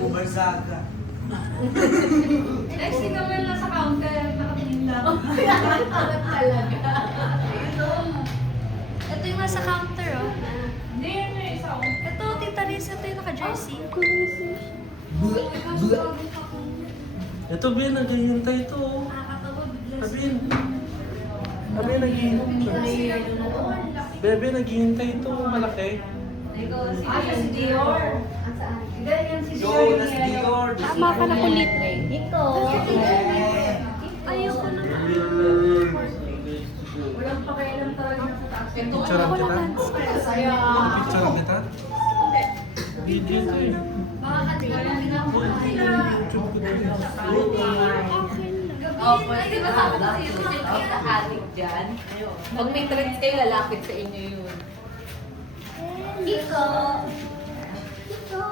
Ubarzaga. Eh, sino man lang sa counter, nakatingin lang. Talaga. Ito yung nasa counter, oh. Hindi, yun yung isa ko. Ito, Tita Riz, ito yung naka-jersey. Ito, Ben, naghihintay ito. Oh. Nakakatawa bigla Abin. Abin, naghihintay. Bebe, naghihintay ito. Malaki. Siya si Dior. Ganyan si Yo, Dior. nasa Dior. Tama ka na kulit. Ito. Ayoko naman. Walang pakialam talaga sa taas. Picture ang kita? Kaya, Picture ang kita? Video ito eh. baka katigalan din ako. YouTube ko din. Opo, di ba sabi ko sa'yo, adik dyan? Pag may trends kayo, lalapit sa inyo yun. Kiko! Kiko!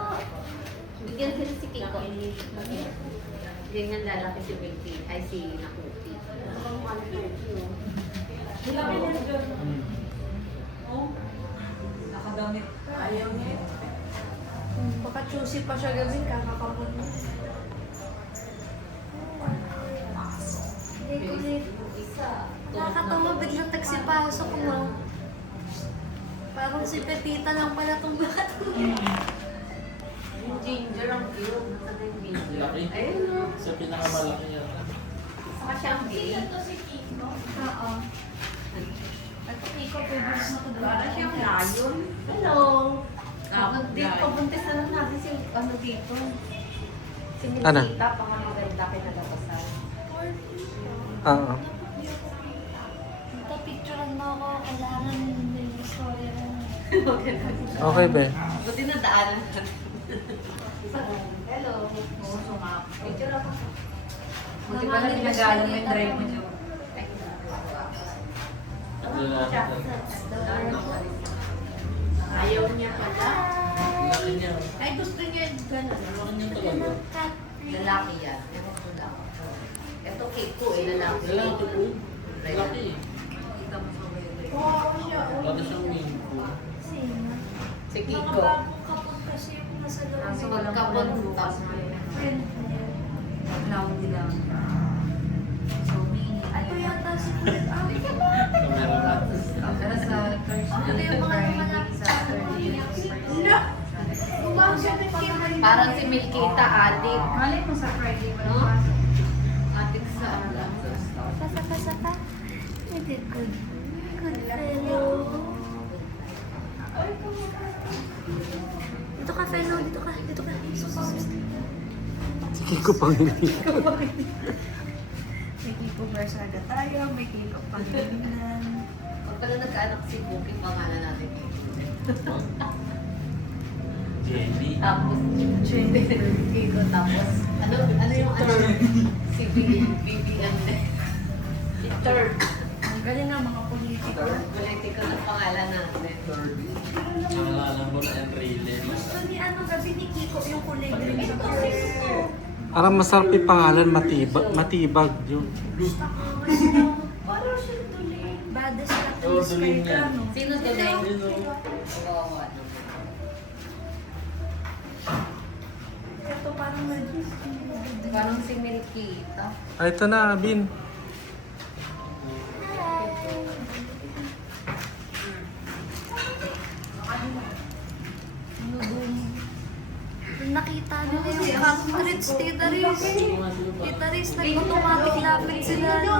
Bigyan sila si Kiko. Ganyan lalaki si Milky. Ay, si Nakuti. Laki na dyan. Oh, nakadamit. Ayaw niya. Baka choosy pa siya gawin, kakakapon mo. Isa. Nakakatawa biglang tagsipasok mo. Parang si Pepita lang pala itong lahat. Yung ginger ang cute. Nasa na yung ginger. Laki. Ayun o. Sa pinakamalaki niya. Saka siyang big. si Kiko. Oo. Ito, Kiko, favorite mo ko Para doon. siyang lion. Hello. Dito, pabuntis na lang natin si ano dito. Si Ano? Milkita, pangamaganda kinalabasan. Oo. Ito, picturean mo ako. Kailangan may story rin. Okay, be. Buti na daanan natin. Hello. Oo, sumap. Picture ako. Buti pala pinagalo mo yung drive mo dyan. Ayaw niya pala. Laki niya. Ay, gusto niya gano'n. Laki niya talaga. Lalaki yan. Ewan ko lang. Ito cake ko eh, lalaki. Lalaki po. Laki. Kita mo sa mga Laki siyang main po. Sino? Si Mga Kiko. bagong kapon kasi yung nasa loob. Kaso walang kapon bukas. Friend niya. Cloudy lang. So, mini. Ito yata si Kulit. Camera na. Pero sa Thursday, Ano yung mga Friday, malaki sa Thursday. Gumawag siya ng camera. Parang si Milkita, adik. Malay mo sa Friday mo No? na. Adik sa ano lang. Sa store. Pasa ka. Hindi, good. Good fellow. Dito ka, fellow. Dito ka. Dito ka. Sige ko pang hindi. May Kiko Barsaga tayo. May Kiko Pangilinan. Pag pala nagkaanak si Buki, pangalan natin. Jenny. Tapos, Kiko, tapos, ano yung ano? Si BBM na. Si Third. Ang galing nga mga politiko. Political na pangalan natin. Nangalanan mo na Enrile. Gusto ni ano gabi ni Kiko yung kulay green sa purse. Parang masarap yung pangalan, matibag yun. Parang siya tuloy. Bades ka Oo, tuloy duling sky ka, yan. no? Sino tuloy? Sino? Kawawa naman. Ito parang naging. Parang si Milkita. Ay, ito na, Bin. Nung nakita nila yung hundreds, Tita Riz. Tita Riz, nag-automatic lapit sila. No?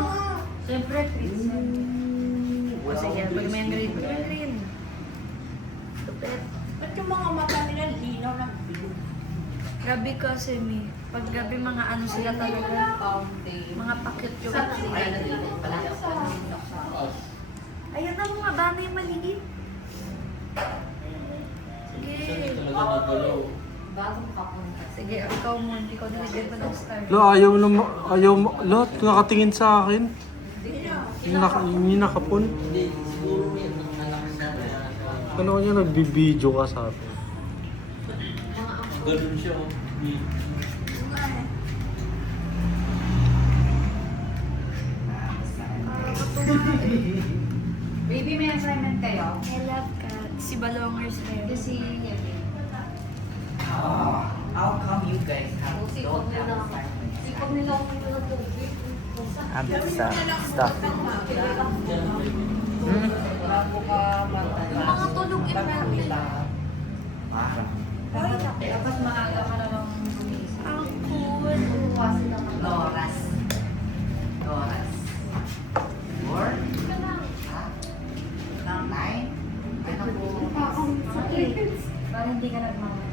Siyempre, Chris. O sige, pag may green. Green. Tupet. Ba't yung mga mata nila linaw ng blue? Gabi kasi, Mi. Pag gabi, mga ano sila talaga. Fountain. Mga pakit yung Sa ay, nandito pala. Ayan na mga bana yung maliit. Sige. Bagong kapunta. Sige, ikaw mo. Hindi ko nilagyan pa ng star. Lo, ayaw mo. Lo, nakatingin sa akin. Yung nakapon. Ano kanya nagbibideo ka sa akin? Ganun siya. Baby, may assignment kayo? I love cats. Si Balongers na yun. Kasi, How come you guys have Sipag don't nila. have assignments? Sipag nila ako ng tubig. Stuff. Mga tulog important. Dapat maaga ka na lang gumising. Ang cool. Loras. Loras. 4? Ha? 9? Ano po? Para hindi ka nagmamahal.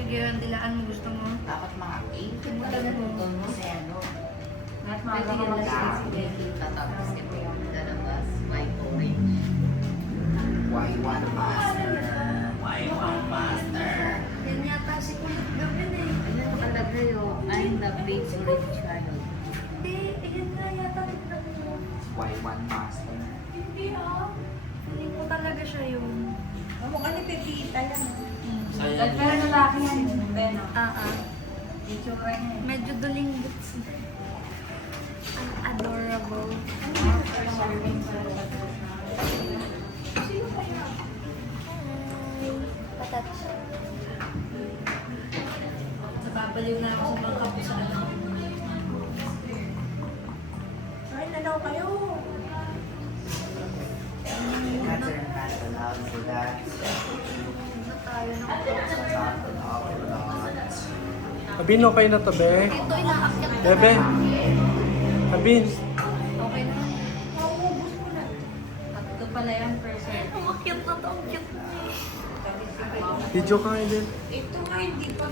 Sige, dilaan mo gusto mo. Dapat mga 8. Kasi ano? Lahat maaga ka mag-isip. Tatapos ito yung lalabas. White orange. Y1 master. Y1 master. Yan yata si Kulot Gabin eh. Ano nakalagay yun? I'm the big orange child. Hindi, yan nga yata tignan mo. Y1 master. Hindi mo talaga siya yun. Pero lalaki yan. Beno. Itsura niya. Medyo duling boots. Ang adorable. Patat. Nababaliw na ako sa mga kapusan. Cats are not allowed for that. Ano tayo ng Not allowed. Abin, okay na to, be? Ito inaakyat ka Bebe? na. Abin, Okay na. Tatlo pala yan, person. Umakyat na to. Ang cute na eh. video ka ngayon din. Ito nga hindi pa